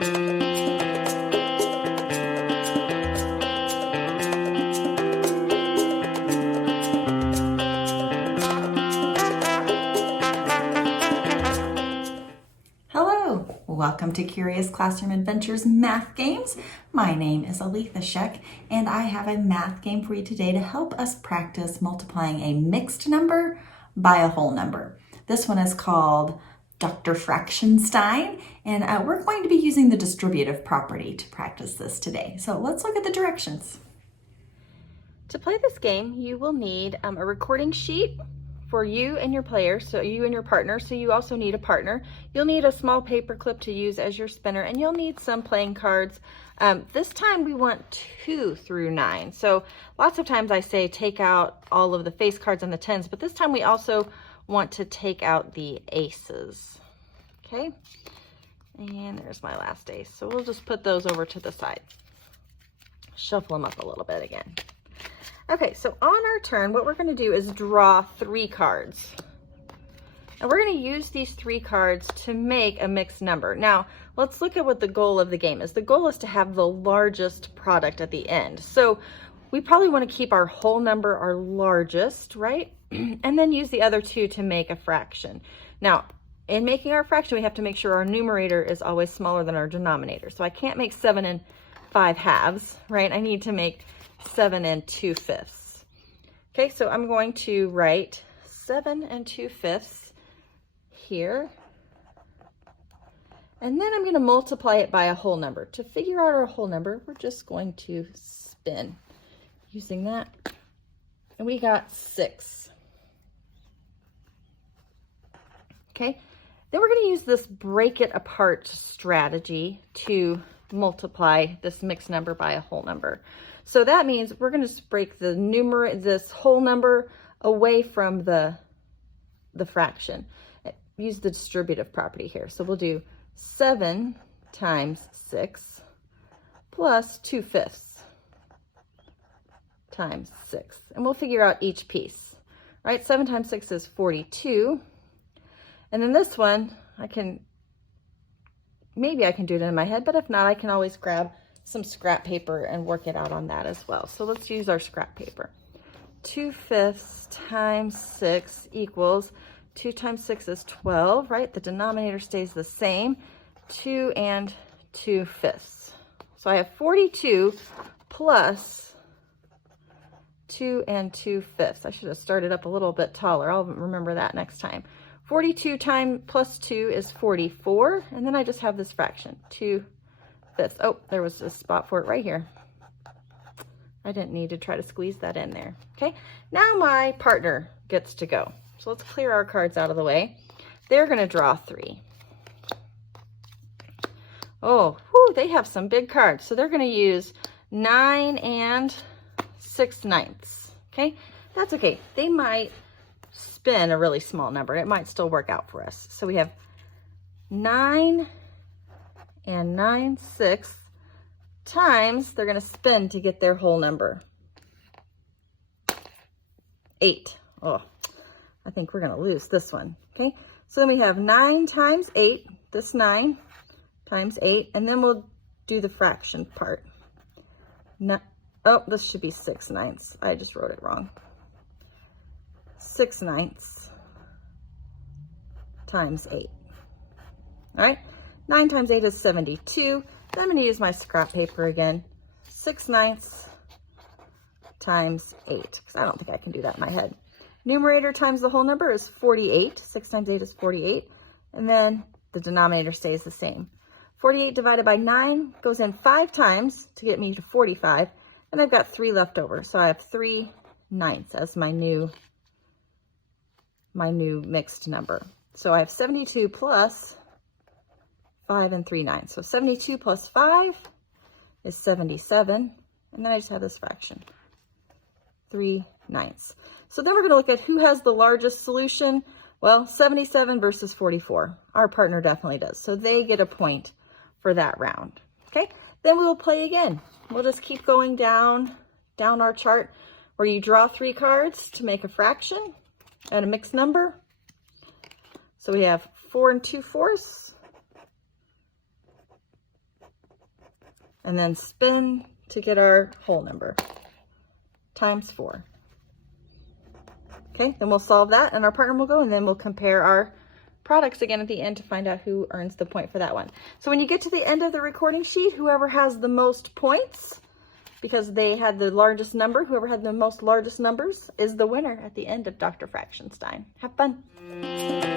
Welcome to Curious Classroom Adventures Math Games. My name is Aletha Sheck, and I have a math game for you today to help us practice multiplying a mixed number by a whole number. This one is called Dr. Fractionstein, and we're going to be using the distributive property to practice this today. So let's look at the directions. To play this game, you will need a recording sheet for you and your player, so you and your partner, so you also need a partner. You'll need a small paper clip to use as your spinner, and you'll need some playing cards. This time we want 2 through 9. So lots of times I say take out all of the face cards and the 10s, but this time we also want to take out the aces. Okay, and there's my last ace. So we'll just put those over to the side. Shuffle them up a little bit again. Okay, so on our turn, what we're going to do is draw 3 cards. And we're going to use these 3 cards to make a mixed number. Now, let's look at what the goal of the game is. The goal is to have the largest product at the end. So we probably want to keep our whole number our largest, right? And then use the other 2 to make a fraction. Now, in making our fraction, we have to make sure our numerator is always smaller than our denominator. So I can't make 7 and 5 halves, right? I need to make 7 and 2/5. Okay, so I'm going to write 7 and 2/5 here. And then I'm going to multiply it by a whole number. To figure out our whole number, we're just going to spin using that. And we got 6. Okay, then we're going to use this break it apart strategy to multiply this mixed number by a whole number. So that means we're going to break this whole number away from the fraction. Use the distributive property here. So we'll do 7 times 6 plus 2/5 times 6. And we'll figure out each piece. All right, 7 times 6 is 42. And then this one, maybe I can do it in my head, but if not, I can always grab some scrap paper and work it out on that as well. So let's use our scrap paper. 2/5 times 6 equals 2 times 6 is 12, right? The denominator stays the same, 2 and 2/5. So I have 42 plus 2 and 2/5. I should have started up a little bit taller. I'll remember that next time. 42 plus 2 is 44, and then I just have this fraction, 2/5. Oh, there was a spot for it right here. I didn't need to try to squeeze that in there. Okay, now my partner gets to go. So let's clear our cards out of the way. They're going to draw 3. Oh, whew, they have some big cards. So they're going to use 9 and 6/9. Okay, that's okay. They might spin a really small number. It might still work out for us. So we have 9 and 9/6 times, they're going to spin to get their whole number. 8. Oh, I think we're going to lose this one. Okay, so then we have 9 times 8, this 9 times 8, and then we'll do the fraction part. Oh, this should be 6/9. I just wrote it wrong. 6/9 times 8. All right, 9 times 8 is 72. Then I'm going to use my scrap paper again. 6/9 times 8, because I don't think I can do that in my head. Numerator times the whole number is 48. 6 times 8 is 48. And then the denominator stays the same. 48 divided by 9 goes in 5 times to get me to 45. And I've got 3 left over. So I have 3/9 as my new mixed number. So I have 72 plus 5 and 3/9. So 72 plus 5 is 77. And then I just have this fraction, 3/9. So then we're going to look at who has the largest solution. Well, 77 versus 44. Our partner definitely does. So they get a point for that round. Okay, then we'll play again. We'll just keep going down our chart where you draw 3 cards to make a fraction and a mixed number. So we have 4 and 2/4, and then spin to get our whole number, times 4. Okay, then we'll solve that and our partner will go, and then we'll compare our products again at the end to find out who earns the point for that one. So when you get to the end of the recording sheet, whoever has the most points, because they had the largest number, whoever had the most largest numbers is the winner at the end of Dr. Fractionstein. Have fun.